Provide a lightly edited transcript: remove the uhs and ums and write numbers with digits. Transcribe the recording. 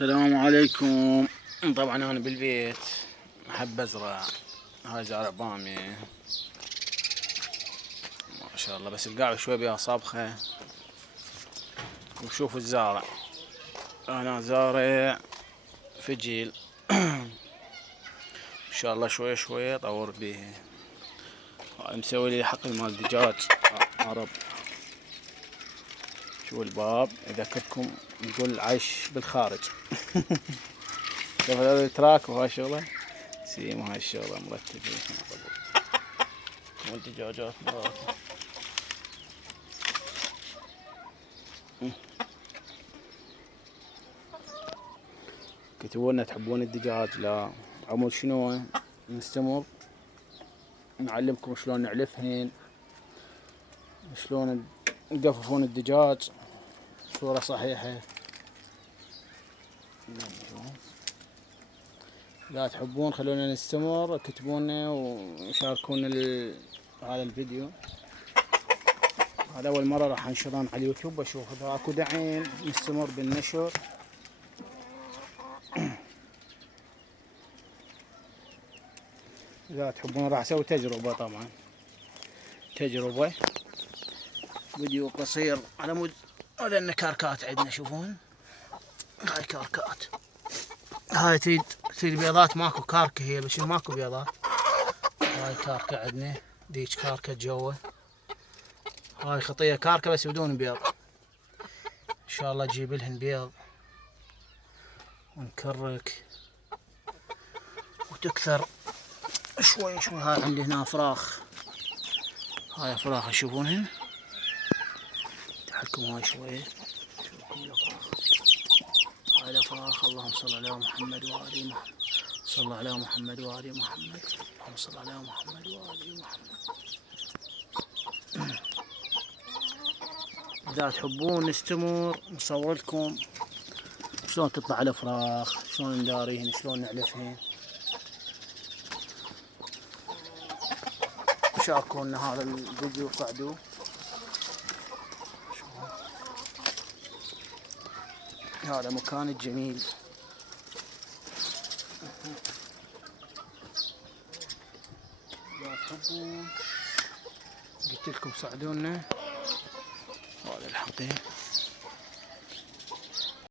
السلام عليكم. طبعا انا بالبيت احب ازرع. هاي زارع بامية ما شاء الله، بس القاع شوي بيها صبخة. وشوفوا الزارع، انا زارع فجيل ان شاء الله شوي شوي اطور بيه. مسوي لي حقل مال دجاج عرب. شو الباب يذكركم نقول عيش بالخارج. شوف هذا التراك وهاي الشغله سيم، وهاي الشغله مرتبه والدجاجات مراتب. كتبوا لنا تحبون الدجاج؟ لا عمود شنو نستمر نعلمكم شلون نعلفهن، شلون نقففون الدجاج بصورة صحيحة. لا تحبون خلونا نستمر، اكتبونا وشاركونا هذا الفيديو. هذا اول مرة راح انشران على اليوتيوب، بشوف اذا اكو دعم نستمر بالنشر. اذا تحبون راح اسوي تجربة، طبعا تجربة فيديو قصير على مود. هذا النكاركات عندنا، شوفون هاي كاركات. هاي تريد بيضات، ماكو كاركة هي، بس ماكو بيضات. هاي كاركة عندنا، ذيك كاركة جوا. هاي خطية كاركة بس بدون بيض. ان شاء الله تجيب لهن بيض ونكرك وتكثر شوي شوي. هاي عندي هنا فراخ، هاي فراخ تشوفونهن تحكم. هاي شوية شوفكم الافراخ. هاي الافراخ. اللهم صل على محمد وآل محمد. صلى على محمد وآل محمد. اللهم صل على محمد وآل محمد. إذا تحبون نستمر نصور لكم شلون تطلع الافراخ، شلون نداريهن، شلون نعلفهن. شاركونا هذا الفيديو وصعدوه. هذا مكان الجميل. إذا تحبون قلت لكم صعدونا. هذا الحقيقة.